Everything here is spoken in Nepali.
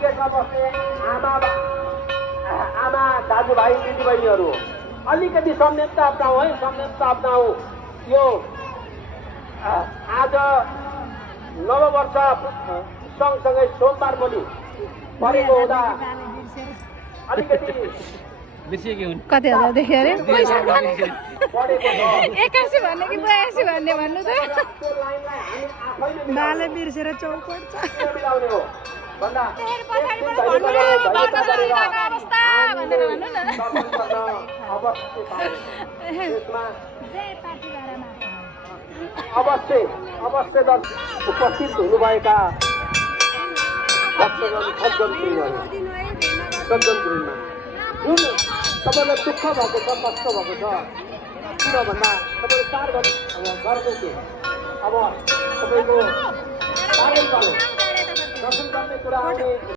गेटमा बस्ने आमा दाजुभाइ दिदीबहिनीहरू अलिकति संयमता अपनाऊ है, संयमता अपनाऊ। यो आज नववर्ष सँगसँगै सोमबार पनि परेको हुँदा अलिकति कति हजार देख्यो अरे पैसा बढेको छ। 81 भन्ने कि 82 भन्ने भन्नु त त्यो लाइनलाई हामी आफैले बाले बिर्सेर चौपट छ मिलाउने हो भन्दा अवस्था भनेर भन्नु न अवश्य उपस्थित हुनुभएका सज्जनपुरीमा जुन तपाईँलाई दुःख भएको छ, कष्ट भएको छ, किन भन्दा तपाईँले 4 घरको के अब तपाईँको साह्रै पालो दर्शन गर्ने कुरा आउने